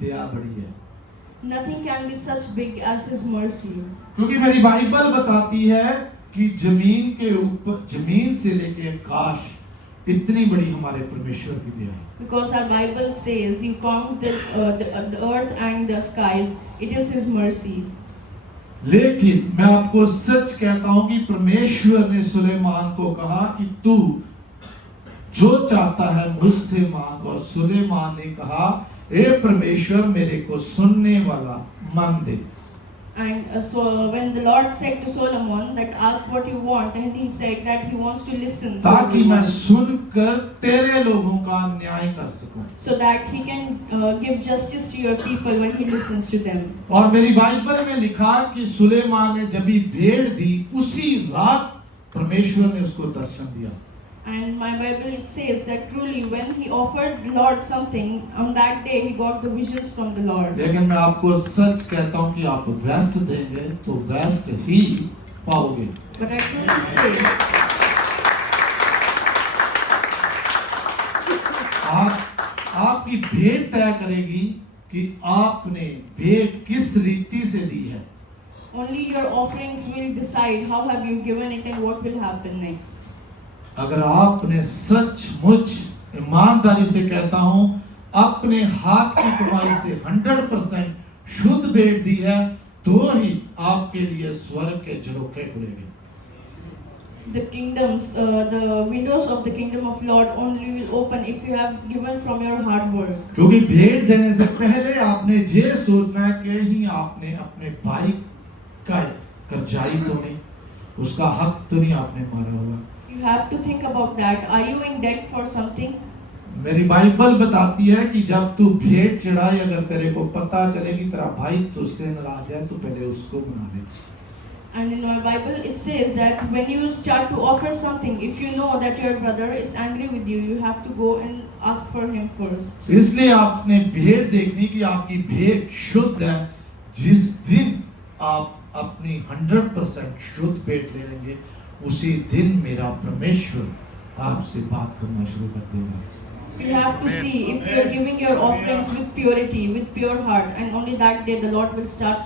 दया बड़ी है। Nothing can be such big as His mercy. क्योंकि मेरी बाइबल बताती है कि जमीन के ऊपर, जमीन से लेके आकाश, इतनी बड़ी हमारे परमेश्वर की दया है। Because our Bible says, you count the earth and the skies, it is His mercy. लेकिन मैं आपको सच कहता हूं कि परमेश्वर ने सुलेमान को कहा कि तू जो चाहता है मुझसे मांग, और सुलेमान ने कहा, ए परमेश्वर मेरे को सुनने वाला मन दे। And so when the Lord said to Solomon that ask what you want, and he said that he wants to listen to ताकि the मैं Lord, सुनकर तेरे लोगों का न्याय कर सकूं। so that he can give justice to your people when he listens to them. और मेरी बाइबल में लिखा कि सुलेमान ने जब भी भेड़ दी, उसी रात परमेश्वर ने उसको दर्शन दिया। And my Bible it says that truly when he offered Lord something, on that day he got the visions from the Lord. लेकिन मैं आपको सच कहता हूं कि आप वेस्ट देंगे तो वेस्ट ही पाओगे। But I truly say, आपकी भेंट तय करेगी कि आपने भेंट किस रीति से दी है। only your offerings will decide how have you given it and what will happen next. अगर आपने सचमुच, ईमानदारी से कहता हूं, अपने हाथ की कमाई से 100% शुद्ध भेंट दी है, तो ही आपके लिए स्वर्ग के झरोखे खुलेंगे। The windows of the kingdom of Lord only will open if you have given from your hard work. क्योंकि भेंट देने से पहले आपने ये सोचना है कि ही आपने अपने भाई का कर्जाई तो नहीं, उसका हक तो नहीं आपने मारा हुआ। You have to think about that. Are you in debt for something? मेरी बाइबल बताती है कि जब तू भेंट चढ़ाए, अगर तेरे को पता चले कि तेरा भाई तुझसे नाराज है, तो पहले उसको मना ले। And in my Bible it says that when you start to offer something, if you know that your brother is angry with you, you have to go and ask for him first. इसलिए आपने भेंट देखनी कि आपकी भेंट शुद्ध है। जिस दिन आप अपनी 100% शुद्ध भेंट ले लेंगे, उसी दिन मेरा परमेश्वर आपसे बात करना शुरू कर देगा। You have to see if you are giving your offerings with purity, with pure heart, and only that day the Lord will start